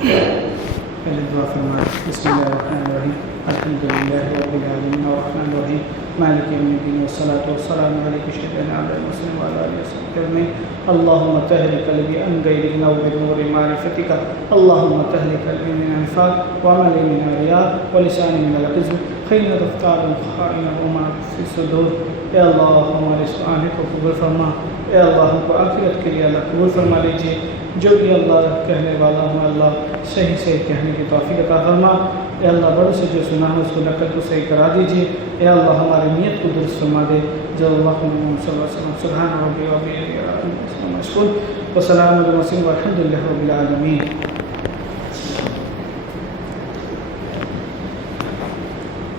پہلے دعا فرمائیں. بسم اللہ الرحمن الرحیم. الحمد للہ رب العالمین الرحمن الرحیم مالک یوم الدین والصلاة والسلام علیک سیدنا علیہ وسلم وعلی آلہ وصحبہ اجمعین. اللہم طہر قلبی عن غیر النور بنور معرفتک. اللہم طہر قلبی من النفاق وعملی من الریاء ولسانی من الکذب خیانة افکار خائنہ وما فی الصدور. اے اللہ ہمارے سعانے کو قبول فرما. اے اللہ ہم کو آخرت کے لیے اللہ قبول فرما لیجیے. جو بھی اللہ کہنے والا ہوں اللہ صحیح صحیح کہنے کی توفیق عطا فرما. اے اللہ بڑوں سے جو سنا ہے اس کو نقل کو صحیح کرا دیجیے. اے اللہ ہماری نیت کو درست فرما دے. جو اللہ محمد صلی اللہ علیہ وسلم سبحان ربی و بحمدہ مشکور وسلام علی المرسلین والحمد للہ رب العالمین.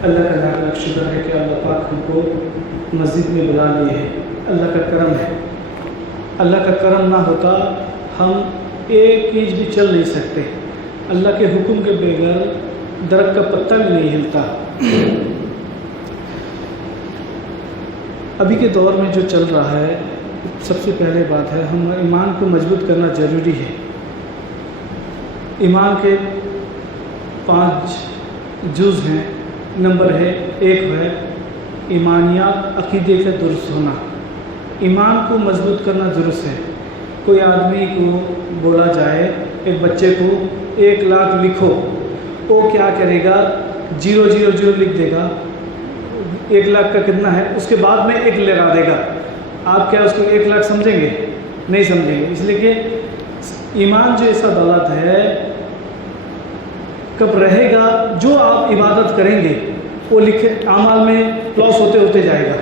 اللہ کا لاکھ لاکھ شکر ہے کہ اللہ پاک ہم کو مسجد میں بلا لیے ہے. اللہ کا کرم ہے. اللہ کا کرم نہ ہوتا ہم ایک انچ بھی چل نہیں سکتے. اللہ کے حکم کے بغیر درخت کا پتا بھی نہیں ہلتا. ابھی کے دور میں جو چل رہا ہے سب سے پہلے بات ہے ہم ایمان کو مضبوط کرنا ضروری ہے. ایمان کے 5 جز ہیں. نمبر ہے 1 ہے ایمانیات عقیدے کا درست ہونا. ایمان کو مضبوط کرنا درست ہے. کوئی آدمی کو بولا جائے ایک بچے کو 1 لاکھ لکھو، وہ کیا کرے گا 000 لکھ دے گا. 1 لاکھ کا کتنا ہے اس کے بعد میں 1 لگا دے گا. آپ کیا اس کو 1 لاکھ سمجھیں گے؟ نہیں سمجھیں گے. اس لیے کہ ایمان جو ایسا دولت ہے کب رہے گا جو آپ عبادت کریں گے وہ لکھے اعمال میں پلس ہوتے ہوتے جائے گا.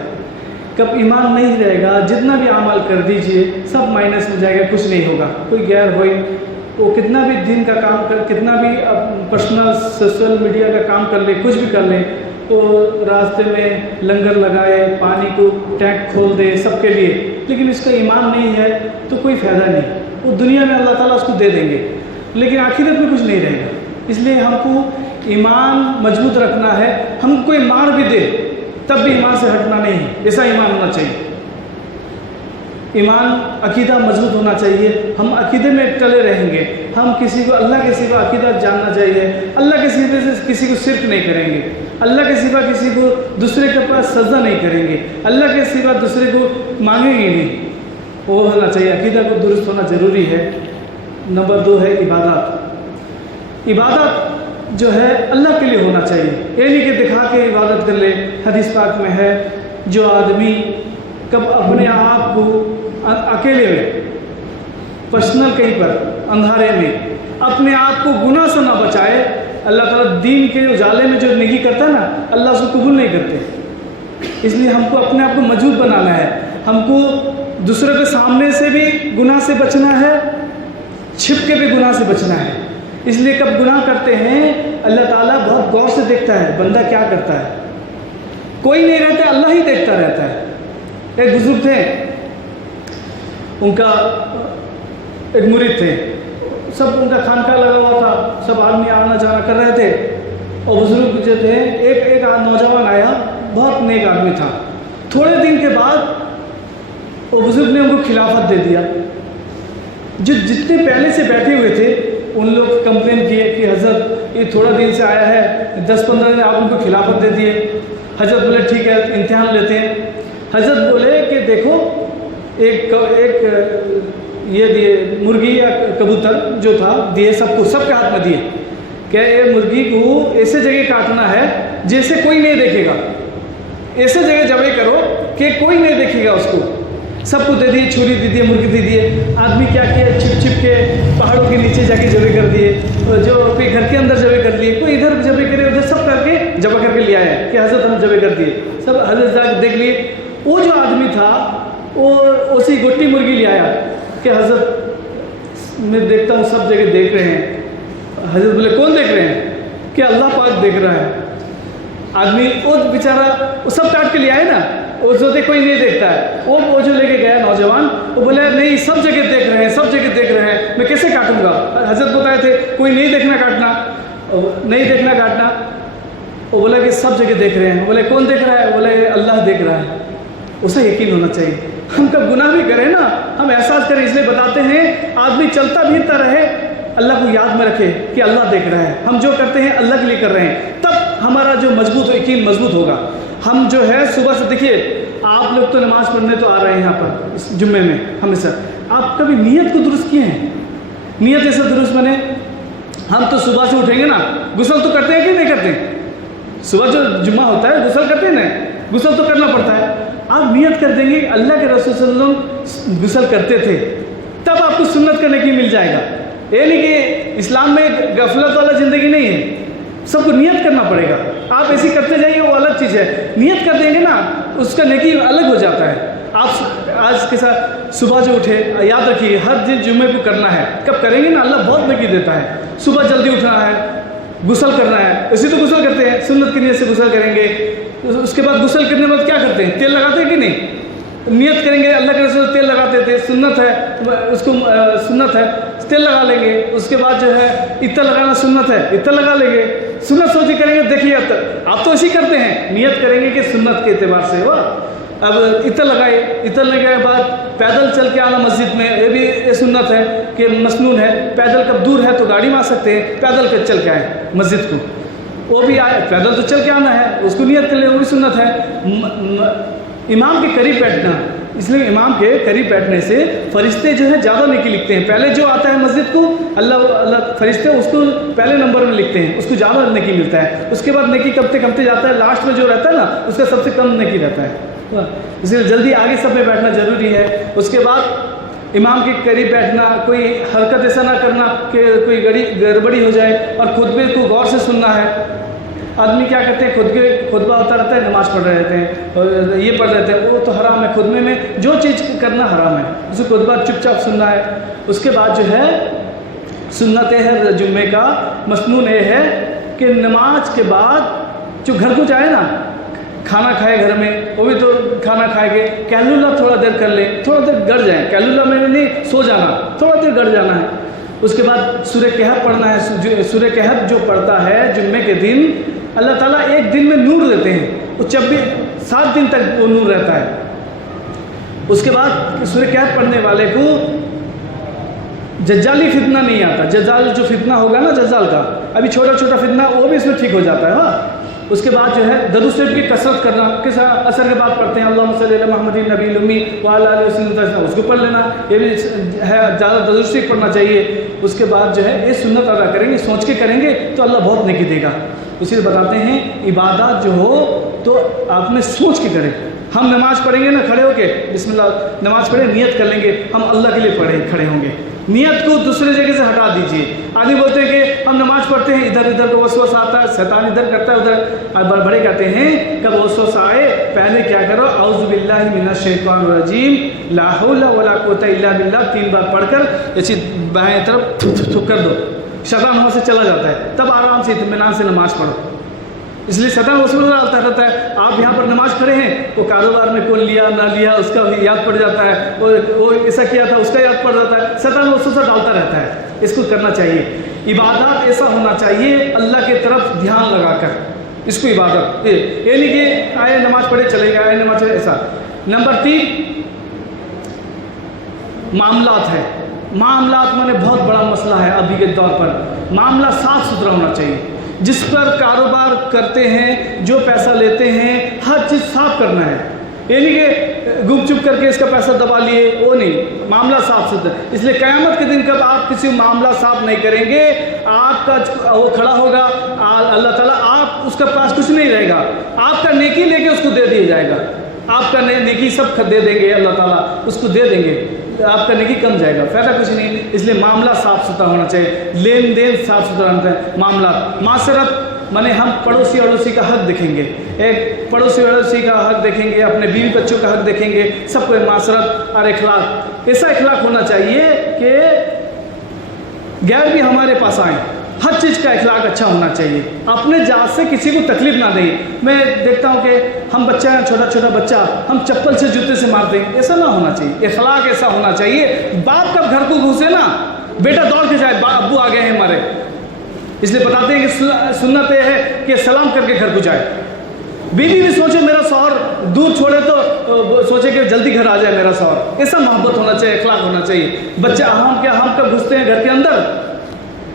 کب ایمان نہیں رہے گا جتنا بھی اعمال کر دیجئے سب مائنس میں جائے گا، کچھ نہیں ہوگا. کوئی غیر ہوئی وہ کتنا بھی دین کا کام کر، کتنا بھی پرسنل سوشل میڈیا کا کام کر لے، کچھ بھی کر لے، وہ راستے میں لنگر لگائے، پانی کو ٹینک کھول دے سب کے لیے، لیکن اس کا ایمان نہیں ہے تو کوئی فائدہ نہیں. وہ دنیا میں اللہ تعالیٰ اس کو دے دیں گے لیکن آخرت میں کچھ نہیں رہے گا. اس لیے ہم کو ایمان مضبوط رکھنا ہے. ہم کوئی مار بھی دے تب بھی ایمان سے ہٹنا نہیں ہے. ایسا ایمان ہونا چاہیے. ایمان عقیدہ مضبوط ہونا چاہیے. ہم عقیدے میں ٹلے رہیں گے. ہم کسی کو اللہ کے سوا عقیدہ جاننا چاہیے. اللہ کے سوا سے کسی کو شرک نہیں کریں گے. اللہ کے سوا کسی کو دوسرے کے پاس سجدہ نہیں کریں گے. اللہ کے سوا دوسرے کو مانگیں گے نہیں. وہ ہونا چاہیے. عقیدہ کو درست ہونا ضروری ہے. نمبر 2 ہے عبادات. عبادت جو ہے اللہ کے لیے ہونا چاہیے. یہ نہیں کہ دکھا کے عبادت کر لے. حدیث پاک میں ہے جو آدمی کب اپنے آپ کو اکیلے میں پرسنل کہیں پر اندھارے میں اپنے آپ کو گناہ سے نہ بچائے، اللہ تعالیٰ دین کے اجالے میں جو نیکی کرتا ہے نا اللہ اس کو قبول نہیں کرتے. اس لیے ہم کو اپنے آپ کو مضبوط بنانا ہے. ہم کو دوسرے کے سامنے سے بھی گناہ سے بچنا ہے، چھپ کے بھی گناہ سے بچنا ہے. اس لیے کب گناہ کرتے ہیں اللہ تعالیٰ بہت غور سے دیکھتا ہے بندہ کیا کرتا ہے. کوئی نہیں رہتا، اللہ ہی دیکھتا رہتا ہے. ایک بزرگ تھے، ان کا ایک مرید تھے، سب ان کا خانقاہ لگا ہوا تھا، سب آدمی آنا جانا کر رہے تھے. اور بزرگ جو تھے ایک نوجوان آیا، بہت نیک آدمی تھا. تھوڑے دن کے بعد وہ بزرگ نے ان کو خلافت دے دیا. جو جتنے پہلے سے بیٹھے ہوئے تھے ان لوگ کمپلین کیے کہ حضرت یہ تھوڑا دن سے آیا ہے، 10-15 دن آپ ان کو خلافت دے دیے. حضرت بولے ٹھیک ہے امتحان لیتے ہیں. حضرت بولے کہ دیکھو ایک یہ دیے مرغی یا کبوتر جو تھا دیے سب کو، سب کے ہاتھ میں دیے کہ یہ مرغی کو ایسے جگہ کاٹنا ہے جیسے کوئی نہیں دیکھے گا. ایسے جگہ ذبح کرو کہ کوئی نہیں دیکھے گا اس کو. سب کو دے دیے، چھری دے دیے، مرغی دے دیے. آدمی کیا کیا چھپ چھپ کے پہاڑوں کے نیچے جا کے ذبح کر دیے، جو کوئی گھر کے اندر ذبح کر لیے، کوئی ادھر ذبح کرے ادھر، سب کر کے ذبح کر کے لے آیا کہ حضرت ہم ذبح کر دیے. سب حضرت جا کے دیکھ لیے. وہ جو آدمی تھا وہ اسی گٹی مرغی لے آیا کہ حضرت میں دیکھتا ہوں سب جگہ دیکھ رہے ہیں. حضرت بولے کون دیکھ رہے ہیں؟ کہ اللہ پاک دیکھ رہا ہے. آدمی وہ بیچارہ وہ سب کاٹ کے لے آئے نا، وہ سوچتے کوئی نہیں دیکھتا ہے. وہ جو لے کے گیا نوجوان، وہ بولے نہیں سب جگہ دیکھ رہے ہیں، سب جگہ دیکھ رہے ہیں، میں کیسے کاٹوں گا؟ حضرت بتائے تھے کوئی نہیں دیکھنا کاٹنا، نہیں دیکھنا کاٹنا. وہ بولا کہ سب جگہ دیکھ رہے ہیں. بولے کون دیکھ رہا ہے؟ بولے اللہ دیکھ رہا ہے. اسے یقین ہونا چاہیے. ہم کب گناہ بھی کریں نا ہم احساس کریں. اس لیے بتاتے ہیں آدمی چلتا پھرتا رہے اللہ کو یاد میں رکھے کہ اللہ دیکھ رہا ہے، ہم جو کرتے ہیں اللہ کے لیے کر رہے ہیں، تب ہمارا جو یقین مضبوط ہوگا. ہم جو ہے صبح سے دیکھیے، آپ لوگ تو نماز پڑھنے تو آ رہے ہیں یہاں پر اس جمعے میں ہمیشہ، آپ کبھی نیت کو درست کیے ہیں؟ نیت ایسا درست بنے. ہم تو صبح سے اٹھیں گے نا، غسل تو کرتے ہیں کہ نہیں کرتے؟ صبح جو جمعہ ہوتا ہے غسل کرتے ہیں نا، غسل تو کرنا پڑتا ہے. آپ نیت کر دیں گے اللہ کے رسول صلی اللہ علیہ وسلم غسل کرتے تھے، تب آپ کو سنت کرنے کی مل جائے گا. یہ نہیں کہ اسلام میں غفلت والا زندگی نہیں ہے، سب کو نیت کرنا پڑے گا. آپ ایسی کرتے جائیے وہ الگ چیز ہے، نیت کر دیں گے نا اس کا نیکی الگ ہو جاتا ہے. آپ آج کے ساتھ صبح جو اٹھے، یاد رکھیے ہر دن جمعے کو کرنا ہے. کب کریں گے نا اللہ بہت نیکی دیتا ہے. صبح جلدی اٹھنا ہے، غسل کرنا ہے، اسی تو غسل کرتے ہیں، سنت کی نیت سے غسل کریں گے. اس کے بعد غسل کرنے کے بعد کیا کرتے ہیں؟ تیل لگاتے ہیں کہ نہیں؟ نیت کریں گے اللہ کے رسول تیل لگاتے تھے، سنت ہے، اس کو سنت ہے تیل لگا لیں گے. اس کے بعد جو ہے عطر لگانا سنت ہے، عطر لگا لیں گے. سنت سوچی کریں گے. دیکھیے آپ تو اسی کرتے ہیں، نیت کریں گے کہ سنت کے اعتبار سے ہوا. اب عطر لگائے، عطر لگانے کے بعد پیدل چل کے آنا مسجد میں، یہ بھی سنت ہے کہ مسنون ہے. پیدل کب دور ہے تو گاڑی میں آ سکتے ہیں، پیدل کے چل کے آئے مسجد کو، وہ بھی آئے. پیدل تو چل کے آنا ہے، اس کو نیت کر لیں، وہ بھی سنت ہے. امام کے قریب بیٹھنا، اس لیے امام کے قریب بیٹھنے سے فرشتے جو ہے زیادہ نیکی لکھتے ہیں. پہلے جو آتا ہے مسجد کو اللہ فرشتے اس کو پہلے نمبر میں لکھتے ہیں، اس کو زیادہ نیکی ملتا ہے. اس کے بعد نیکی کمتے جاتا ہے، لاسٹ میں جو رہتا ہے نا اس کا سب سے کم نیکی رہتا ہے. اس لیے جلدی آگے سب میں بیٹھنا ضروری ہے. اس کے بعد امام کے قریب بیٹھنا، کوئی حرکت ایسا نہ کرنا کہ کوئی گڑبڑی ہو جائے، اور خطبے کو غور سے سننا ہے. آدمی کیا کرتے ہیں، خطبہ ہوتا رہتا ہے، نماز پڑھ رہے رہتے ہیں اور یہ پڑھ رہتے ہیں، وہ تو حرام ہے. خطبے میں جو چیز کرنا حرام ہے، اسے خطبہ چپ چاپ سننا ہے. اس کے بعد جو ہے سنت ہے جمعے کا مسنون یہ ہے کہ نماز کے بعد جو گھر کو جائے نا، کھانا کھائے گھر میں، وہ بھی تو کھانا کھائے گے، قیلولہ تھوڑا دیر کر لیں، تھوڑا دیر گڑ جائیں. قیلولہ میں نہیں سو جانا، تھوڑا دیر گڑ جانا ہے. اس کے بعد سورہ کہف پڑھنا ہے. سورہ کہف جو پڑھتا ہے جمعے کے دن، اللہ تعالیٰ ایک دن میں نور دیتے ہیں، وہ 7 دن تک وہ نور رہتا ہے. اس کے بعد سورہ کہف پڑھنے والے کو ججالی فتنہ نہیں آتا. ججال جو فتنہ ہوگا نا، ججال کا ابھی چھوٹا چھوٹا فتنہ، وہ بھی اس میں ٹھیک ہو جاتا ہے. ہاں اس کے بعد جو ہے درود شریف کی کثرت کرنا. کس اثر کے بعد پڑھتے ہیں اللہم صلی علی محمد النبی الامی وعلی آلہ وسلم، اس کو پڑھ لینا. یہ بھی ہے زیادہ درود شریف پڑھنا چاہیے. اس کے بعد جو ہے یہ سنت ادا کریں گے، سوچ کے کریں گے تو اللہ بہت نیکی دے گا. اسی لیے بتاتے ہیں عبادات جو ہو تو آپ نے سوچ کے کریں. ہم نماز پڑھیں گے نا کھڑے ہو کے، بسم اللہ نماز پڑھیں، نیت کر لیں گے ہم اللہ کے لیے کھڑے ہوں گے. نیت کو دوسرے جگہ سے ہٹا دیجئے. آدمی بولتے ہیں کہ ہم نماز پڑھتے ہیں، ادھر کا وسوسہ آتا ہے، شیطان ادھر کرتا ہے ادھر. بڑے کہتے ہیں کب وسوسہ آئے پہلے کیا کرو، اعوذ باللہ من الشیطان الرجیم لا حول ولا قوت الا باللہ 3 بار پڑھ کر ایسی بائیں طرف تھک کر دو، شیطان وہاں سے چلا جاتا ہے. تب آرام سے اطمینان سے نماز پڑھو. اس لیے شیطان اس میں ڈالتا رہتا ہے. آپ یہاں پر نماز پڑھے ہیں، وہ کاروبار میں کون لیا نہ لیا اس کا بھی یاد پڑ جاتا ہے، وہ ایسا کیا تھا اس کا یاد پڑ جاتا ہے. شیطان وسوسہ ڈالتا رہتا ہے. اس کو کرنا چاہیے. عبادات ایسا ہونا چاہیے اللہ کی طرف دھیان لگا کر، اس کو عبادت یہ نہیں کہ آئے نماز پڑھے چلے گا، آئے نماز پڑھے ایسا. نمبر 3 معاملات ہے. معاملات میں نے بہت بڑا مسئلہ ہے ابھی کے دور پر. معاملہ صاف ستھرا ہونا چاہیے. جس پر کاروبار کرتے ہیں، جو پیسہ لیتے ہیں، ہر چیز صاف کرنا ہے. یہ نہیں کہ گپ چپ کر کے اس کا پیسہ دبا لیے، وہ نہیں. معاملہ صاف ستھرا. اس لیے قیامت کے دن کب آپ کسی معاملہ صاف نہیں کریں گے، آپ کا وہ کھڑا ہوگا اللہ تعالیٰ، آپ اس کے پاس کچھ نہیں رہے گا. آپ کا نیکی لے کے اس کو دے دیا جائے گا. آپ کا نیکی سب دے دیں گے، اللہ تعالیٰ اس کو دے دیں گے. آپ کا نیکی کم جائے گا، فائدہ کچھ نہیں. اس لیے معاملہ صاف ستھرا ہونا چاہیے. لین دین صاف ستھرا ہونا چاہیے. معاملات معاشرت مانے ہم پڑوسی اڑوسی کا حق دیکھیں گے. ایک پڑوسی اڑوسی کا حق دیکھیں گے، اپنے بیوی بچوں کا حق دیکھیں گے. سب کو معاشرت اور اخلاق، ایسا اخلاق ہونا چاہیے کہ غیر بھی ہمارے پاس آئیں. ہر چیز کا اخلاق اچھا ہونا چاہیے. اپنے ذات سے کسی کو تکلیف نہ دیں. میں دیکھتا ہوں کہ ہم بچہ ہیں، چھوٹا چھوٹا بچہ، ہم چپل سے جوتے سے مارتے ہیں. ایسا نہ ہونا چاہیے. اخلاق ایسا ہونا چاہیے. باپ کب گھر کو گھسے نا، بیٹا دوڑ کے جائے ابو آ گئے ہیں ہمارے. اس لیے بتاتے ہیں کہ سنت یہ ہے کہ سلام کر کے گھر کو جائے. بیوی بھی سوچے میرا شوہر دور چھوڑے تو سوچے کہ جلدی گھر آ جائے میرا شوہر. ایسا محبت ہونا چاہیے، اخلاق ہونا چاہیے. بچہ ہم کب گھستے ہیں گھر کے اندر،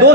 2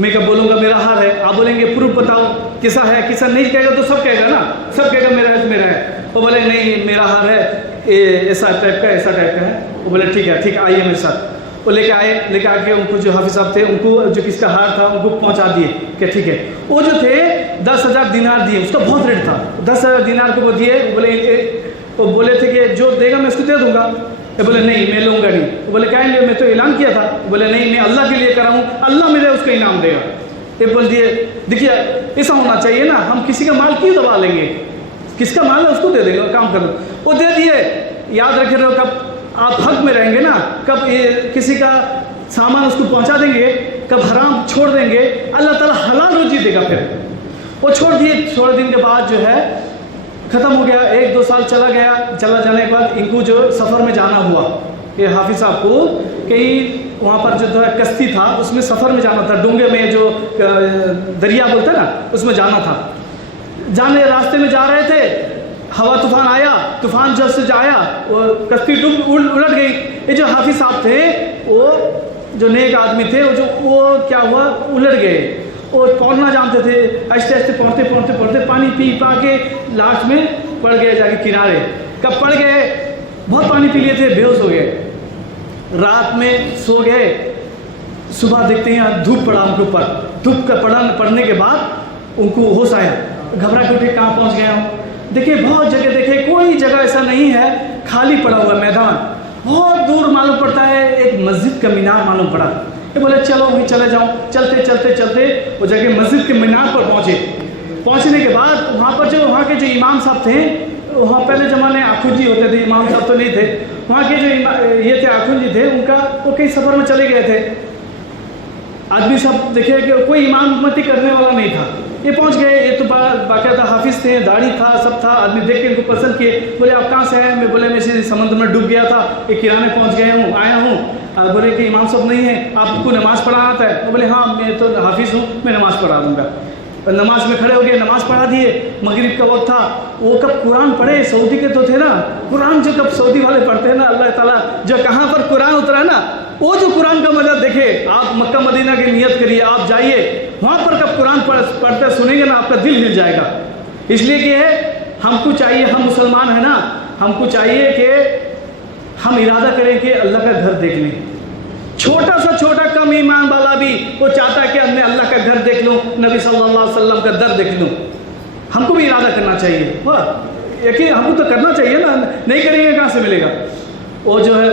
میں کب بولوں گا میرا ہار ہے، آپ بولیں گے پروف بتاؤ کیسا ہے، کیسا نہیں کہے گا تو سب کہے گا نا، سب کہے گا میرا ہے تو میرا ہے۔ وہ بولے نہیں میرا ہار ہے ایسا ٹائپ کا، ایسا ٹائپ کا ہے۔ وہ بولے ٹھیک ہے آئیے میرے ساتھ۔ وہ لے کے آئے، لے کے آ کے ان کو جو حافظ صاحب تھے ان کو جو کس کا ہار تھا ان کو پہنچا دیے کہ ٹھیک ہے۔ وہ جو تھے 10,000 دینار دیے، اس کا بہت ریٹ تھا، 10,000 دینار کو وہ دیے۔ وہ بولے تھے کہ جو دے گا میں اس کو دے دوں گا۔ وہ بولے نہیں میں لوں گا نہیں۔ وہ بولے کہیں گے میں تو اعلان کیا تھا۔ بولے نہیں میں اللہ کے لیے کر رہا ہوں، اللہ مجھے اس کا انعام دے گا۔ یہ بول دیے دیکھیے ایسا ہونا چاہیے نا، ہم کسی کا مال کیوں دبا لیں گے، کس کا مال ہے اس کو دے دیں گے، کام کرو۔ وہ دے دیے۔ یاد رکھے رہو کب آپ حق میں رہیں گے نا، کب کسی کا سامان اس کو پہنچا دیں گے، کب حرام چھوڑ دیں گے، اللہ تعالیٰ حلال روزی دے گا۔ پھر وہ چھوڑ دیے، تھوڑے دن کے بعد جو ہے ختم ہو گیا، 1-2 سال چلا گیا۔ چلا جانے کے بعد ان کو جو سفر میں جانا ہوا کہ حافظ صاحب کو کہیں وہاں پر جو ہے کشتی تھا اس میں سفر میں جانا تھا، ڈونگے میں جو دریا بولتا ہے نا اس میں جانا تھا۔ جانے راستے میں جا رہے تھے، ہوا طوفان آیا، طوفان جب سے آیا وہ کشتی الٹ گئی۔ یہ جو حافظ صاحب تھے وہ جو نیک آدمی تھے وہ کیا ہوا الٹ گئے، اور پڑھنا جانتے تھے، آہستہ آہستہ پڑھتے پڑھتے پڑھتے پانی پی پا کے لاسٹ میں پڑ گئے جا کے کنارے۔ کب پڑ گئے، بہت پانی پی لیے تھے، بے ہوش ہو گئے۔ رات میں سو گئے، صبح دیکھتے ہیں دھوپ پڑا ان کے اوپر۔ دھوپ کا پڑنے کے بعد ان کو ہوش آیا، گھبرا کے اٹھے کہاں پہنچ گیا ہوں۔ دیکھیں بہت جگہ دیکھے، کوئی جگہ ایسا نہیں ہے، خالی پڑا ہوا میدان۔ بہت دور معلوم پڑتا ہے ایک مسجد کا مینار معلوم پڑا۔ یہ بولے چلو وہیں چلے جاؤں۔ چلتے چلتے چلتے وہ جگہ مسجد کے مینار پر پہنچے۔ پہنچنے کے بعد وہاں کے جو امام صاحب تھے، وہاں پہلے زمانے آخون جی ہوتے تھے، امام صاحب تو نہیں تھے، وہاں کے جو یہ تھے آخون جی تھے، ان کا وہ کئی سفر میں چلے گئے تھے۔ آدمی سب دیکھے کہ کوئی امامتی کرنے والا نہیں تھا۔ یہ پہنچ گئے، یہ تو باقاعدہ حافظ تھے، داڑھی تھا، سب تھا۔ آدمی دیکھ کے ان کو پسند کیے۔ بولے آپ کہاں سے ہیں؟ میں بولے میں اسی سمندر میں ڈوب گیا تھا، یہ کرانے پہنچ گیا ہوں، آیا ہوں۔ بولے کہ امام صاحب نہیں ہیں، آپ کو نماز پڑھانا آتا ہے؟ بولے ہاں میں تو حافظ ہوں، میں نماز پڑھا دوں گا۔ نماز میں کھڑے ہو گئے، نماز پڑھا دیے۔ مغرب کا وقت تھا، وہ کب قرآن پڑھے، سعودی کے تو تھے نا، قرآن جو کب سعودی والے پڑھتے ہیں نا، اللہ تعالیٰ جو کہاں پر قرآن اترا ہے نا، وہ جو قرآن کا مزہ دیکھے۔ آپ مکہ مدینہ کی نیت کریے، آپ جائیے وہاں پر کب قرآن پڑھتے سنیں گے نا، آپ کا دل ہل جائے گا۔ اس لیے کہ ہم کو چاہیے، ہم مسلمان ہیں نا، ہم کو چاہیے کہ ہم ارادہ کریں کہ اللہ کا گھر دیکھ لیں۔ چھوٹا سا چھوٹا کم ایمان والا بھی وہ چاہتا ہے کہ میں اللہ کا گھر دیکھ لوں، نبی صلی اللہ علیہ وسلم کا در دیکھ لوں۔ ہم کو بھی ارادہ کرنا چاہیے، یقین ہم کو تو کرنا چاہیے نا، نہیں کریں گے کہاں سے ملے گا۔ وہ جو ہے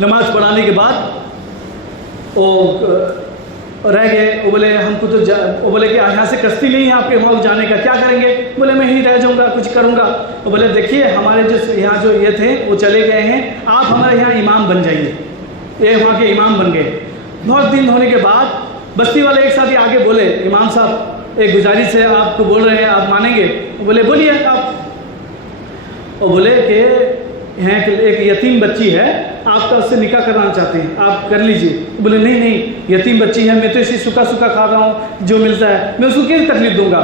نماز پڑھانے کے بعد وہ رہ گئے۔ وہ بولے ہم کو تو وہ بولے کہ یہاں سے کشتی نہیں ہے آپ کے وہاں جانے کا، کیا کریں گے؟ بولے میں ہی رہ جاؤں گا، کچھ کروں گا۔ وہ بولے دیکھیے ہمارے جو یہاں جو یہ تھے وہ چلے گئے ہیں، آپ ہمارے یہاں امام بن جائیے۔ یہ وہاں کے امام بن گئے۔ بہت دن ہونے کے بعد بستی والے ایک ساتھ ہی آگے بولے امام صاحب ایک گزارش ہے آپ کو بول رہے ہیں، آپ مانیں گے؟ وہ بولے بولیے آپ۔ وہ بولے کہ یہاں ایک یتیم بچی ہے، آپ کا اس سے نکاح کرانا چاہتے ہیں، آپ کر لیجئے۔ بولے نہیں یتیم بچی ہے، میں تو اسی سکھا کھا رہا ہوں جو ملتا ہے، میں اس کو کیوں تکلیف دوں گا؟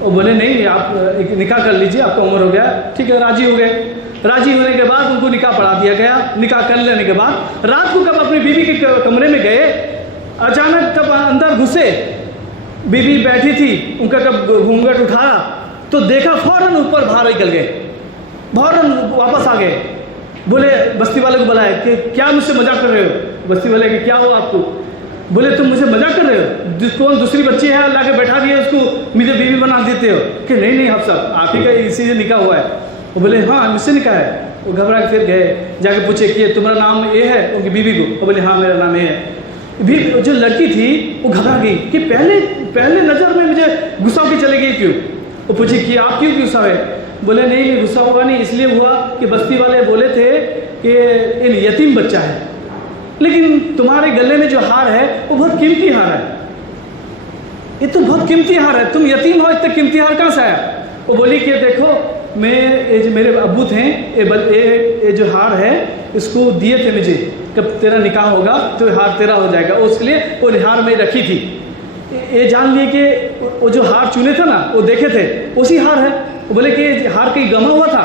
وہ بولے نہیں آپ نکاح کر لیجئے، آپ کا عمر ہو گیا۔ ٹھیک ہے، راضی ہو گئے۔ راضی ہونے کے بعد ان کو نکاح پڑھا دیا گیا۔ نکاح کر لینے کے بعد رات کو کب اپنی بیوی کے کمرے میں گئے، اچانک کب اندر گھسے، بیوی بیٹھی تھی، ان کا کب گھونگھٹ اٹھایا تو دیکھا فوراً اوپر باہر نکل گئے، فوراً واپس آ گئے۔ بولے بستی والے کو بلائے کہ کیا مجھ سے مذاق کر رہے ہو؟ بستی والے کہ کیا ہو آپ کو؟ بولے تم مجھے مذاق کر رہے ہو؟ کون دوسری بچی ہے اللہ کے بیٹھا دیے اس کو مجھے بیوی بنا دیتے ہو؟ کہ نہیں آپ صاحب آپ ہی کا اسی سے نکاح ہوا ہے۔ وہ بولے ہاں مجھ سے نکاح ہے۔ وہ گھبرا کے پھر گئے، جا کے پوچھے کہ تمہارا نام یہ ہے ان کی بیوی کو؟ وہ بولے ہاں میرا نام یہ ہے۔ جو لڑکی تھی وہ گھبرا گئی کہ پہلے نظر میں مجھے غصہ ہو کے چلے گئی کیوں؟ وہ پوچھی کہ آپ کیوں غصہ ہوئے؟ بولے نہیں میں غصہ ہوا نہیں، اس لیے ہوا کہ بستی والے بولے تھے کہ یتیم بچہ ہے، لیکن تمہارے گلے میں جو ہار ہے وہ بہت قیمتی ہار ہے، یہ تو بہت قیمتی ہار ہے، تم یتیم ہو اتنا قیمتی ہار کہاں سے آیا؟ وہ بولی کہ دیکھو میرے ابو تھے، یہ جو ہار ہے اس کو دیے تھے مجھے، جب تیرا نکاح ہوگا تو ہار تیرا ہو جائے گا، اس لیے وہ ہار میں رکھی تھی۔ یہ جان لیے کہ وہ جو ہار چنے تھا نا وہ دیکھے تھے اسی ہار ہے۔ وہ بولے کہ ہار کہیں گما ہوا تھا؟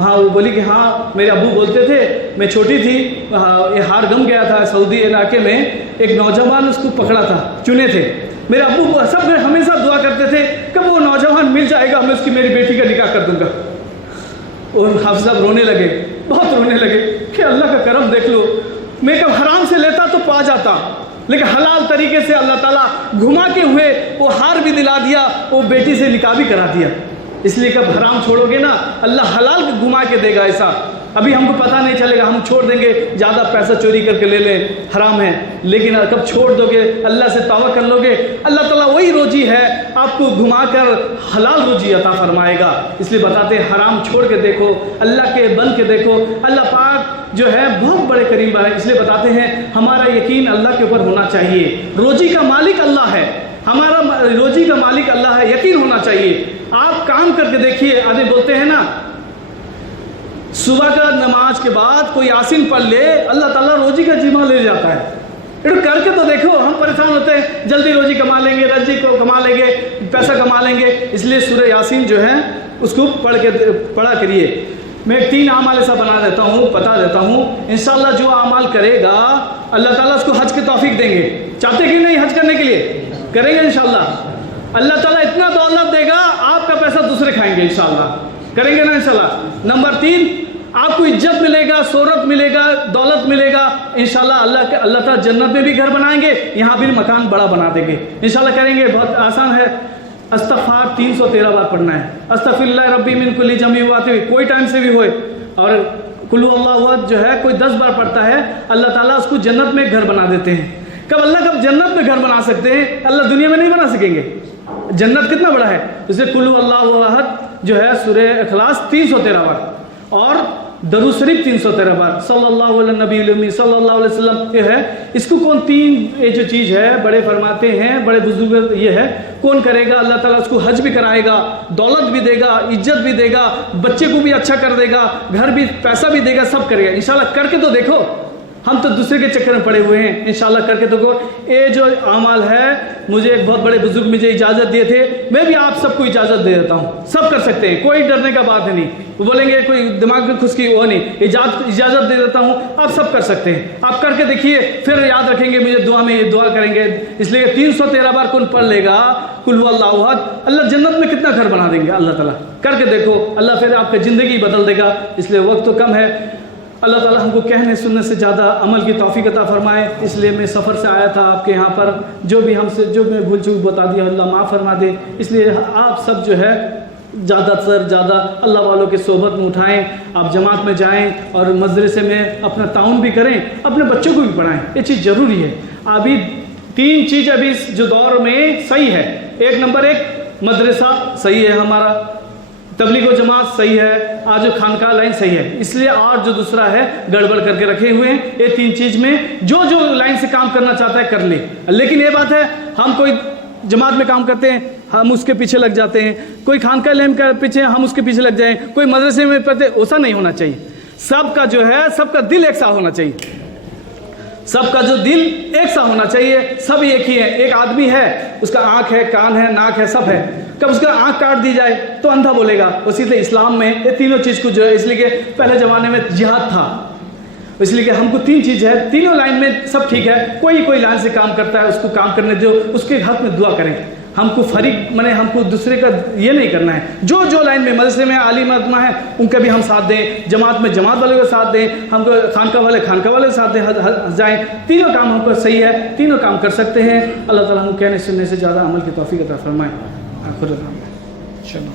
ہاں وہ بولی کہ ہاں میرے ابو بولتے تھے، میں چھوٹی تھی یہ ہار گم گیا تھا سعودی علاقے میں، ایک نوجوان اس کو پکڑا تھا، چنے تھے، میرے ابو سب ہمیشہ دعا کرتے تھے کہ وہ نوجوان مل جائے گا میں اس کی میری بیٹی کا نکاح کر دوں گا۔ اور حافظ صاحب رونے لگے، بہت رونے لگے کہ اللہ کا کرم دیکھ لو، میں کب حرام سے لیتا تو پا جاتا، لیکن حلال طریقے سے اللہ تعالیٰ گھما کے ہوئے وہ ہار بھی دلا دیا، وہ بیٹی سے نکاح بھی کرا دیا۔ اس لیے کب حرام چھوڑو گے نا اللہ حلال کو گھما کے دے گا ایسا۔ ابھی ہم کو پتہ نہیں چلے گا، ہم چھوڑ دیں گے زیادہ پیسہ چوری کر کے لے لیں حرام ہے، لیکن کب چھوڑ دو گے اللہ سے توبہ کر لو گے اللہ تعالیٰ وہی روزی ہے آپ کو گھما کر حلال روزی عطا فرمائے گا۔ اس لیے بتاتے ہیں حرام چھوڑ کے دیکھو، اللہ کے بن کے دیکھو، اللہ پاک جو ہے بہت بڑے کریم ہے۔ اس لیے بتاتے ہیں ہمارا یقین اللہ کے اوپر ہونا چاہیے، روزی کا مالک اللہ ہے، ہمارا روزی کا مالک اللہ ہے، یقین ہونا چاہیے۔ آپ کام کر کے دیکھیے، آدمی بولتے ہیں نا صبح کا نماز کے بعد کوئی یاسین پڑھ لے اللہ تعالیٰ روزی کا ذمہ لے جاتا ہے۔ کر کے تو دیکھو، ہم پریشان ہوتے ہیں جلدی روزی کما لیں گے، رزق کو کما لیں گے، پیسہ کما لیں گے، اس لیے سورہ یاسین جو ہے اس کو پڑھا کریے۔ میں 3 اعمال ایسا بنا دیتا ہوں، بتا دیتا ہوں، انشاءاللہ جو اعمال کرے گا اللہ تعالیٰ اس کو حج کی توفیق دیں گے۔ چاہتے کہ نہیں حج کرنے کے لیے؟ کریں گے انشاءاللہ، اللہ تعالیٰ اتنا دولت دے گا آپ کا پیسہ دوسرے کھائیں گے انشاءاللہ، کریں گے نا انشاءاللہ۔ نمبر 3 آپ کو عزت ملے گا، شہرت ملے گا، دولت ملے گا انشاءاللہ، اللہ تعالیٰ جنت میں بھی گھر بنائیں گے، یہاں بھی مکان بڑا بنا دیں گے انشاءاللہ، کریں گے۔ بہت آسان ہے، استغفار 313 بار پڑھنا ہے، استغفر اللہ ربی من کل جمی ہوتے ہوئے کوئی ٹائم سے بھی ہوئے، اور کل اللہ احد جو ہے کوئی 10 بار پڑھتا ہے اللہ تعالیٰ اس کو جنت میں گھر بنا دیتے ہیں۔ کب جنت میں گھر بنا سکتے ہیں، اللہ دنیا میں نہیں بنا سکیں گے، جنت کتنا بڑا ہے۔ اسے کل اللہ احد جو ہے سورہ اخلاص 313 بار اور درود شریف 313 بار، صلی اللہ علیہ نبی الامی صلی اللہ علیہ وسلم یہ ہے۔ اس کو کون 3 یہ جو چیز ہے بڑے فرماتے ہیں، بڑے بزرگ یہ ہے کون کرے گا اللہ تعالیٰ اس کو حج بھی کرائے گا، دولت بھی دے گا، عزت بھی دے گا، بچے کو بھی اچھا کر دے گا، گھر بھی پیسہ بھی دے گا، سب کرے گا انشاءاللہ۔ کر کے تو دیکھو، ہم تو دوسرے کے چکر میں پڑے ہوئے ہیں، انشاءاللہ کر کے دیکھو۔ یہ جو اعمال ہے مجھے ایک بہت بڑے بزرگ مجھے اجازت دیے تھے، میں بھی آپ سب کو اجازت دے دیتا ہوں، سب کر سکتے ہیں، کوئی ڈرنے کا بات نہیں، وہ بولیں گے کوئی دماغ میں خشکی وہ نہیں، اجازت دے دیتا ہوں، آپ سب کر سکتے ہیں، آپ کر کے دیکھیے، پھر یاد رکھیں گے مجھے دعا میں یہ دعا کریں گے۔ اس لیے 313 بار کون پڑھ لے گا کل اللہ احد، اللہ جنت میں کتنا گھر بنا دیں گے اللہ تعالیٰ، کر کے دیکھو، اللہ پھر آپ کی زندگی بدل دے گا۔ اس لیے وقت تو کم ہے، اللہ تعالیٰ ہم کو کہنے سننے سے زیادہ عمل کی توفیق عطا فرمائے۔ اس لیے میں سفر سے آیا تھا آپ کے یہاں پر، جو بھی ہم سے جو میں بھول چوک بتا دیا اللہ معاف فرما دے۔ اس لیے آپ سب جو ہے زیادہ سے زیادہ اللہ والوں کے صحبت میں اٹھائیں، آپ جماعت میں جائیں اور مدرسے میں اپنا تعاون بھی کریں، اپنے بچوں کو بھی پڑھائیں، یہ چیز ضروری ہے۔ ابھی 3 چیز ابھی اس جو دور میں صحیح ہے، 1 نمبر 1 مدرسہ صحیح ہے، ہمارا تبلیغ و جماعت صحیح ہے، آج جو خانقاہ لائن صحیح ہے، اس لیے اور جو دوسرا ہے گڑبڑ کر کے رکھے ہوئے ہیں۔ یہ 3 چیز میں جو لائن سے کام کرنا چاہتا ہے کر لے، لیکن یہ بات ہے ہم کوئی جماعت میں کام کرتے ہیں ہم اس کے پیچھے لگ جاتے ہیں، کوئی خانقاہ لائن کے پیچھے ہم اس کے پیچھے لگ جائیں، کوئی مدرسے میں پڑھتے، ایسا نہیں ہونا چاہیے۔ سب کا جو ہے سب کا دل ایک سا ہونا چاہیے، سب کا جو دل ایک سا ہونا چاہیے، سب ایک ہی ہے۔ ایک آدمی ہے اس کا آنکھ ہے، کان ہے، ناک ہے، سب ہے، کب اس کا آنکھ کاٹ دی جائے تو اندھا بولے گا۔ اسی طرح اسلام میں یہ تینوں چیز کو جو ہے، اس لیے کہ پہلے زمانے میں جہاد تھا، اس لیے کہ ہم کو 3 چیز ہے، تینوں لائن میں سب ٹھیک ہے، کوئی لائن سے کام کرتا ہے اس کو کام کرنے دو، اس کے حق میں دعا کریں۔ ہم کو فریق ہم کو دوسرے کا یہ نہیں کرنا ہے، جو لائن میں مدرسے میں عالم علماء ہیں ان کا بھی ہم ساتھ دیں، جماعت میں جماعت والے کا ساتھ دیں، ہم کو خانقاہ والے کا ساتھ دیں، جائیں، تینوں کام ہم کو صحیح ہے، تینوں کام کر سکتے ہیں۔ اللہ تعالیٰ ہم کہنے سننے سے زیادہ عمل کی توفیق عطا فرمائے۔ چلو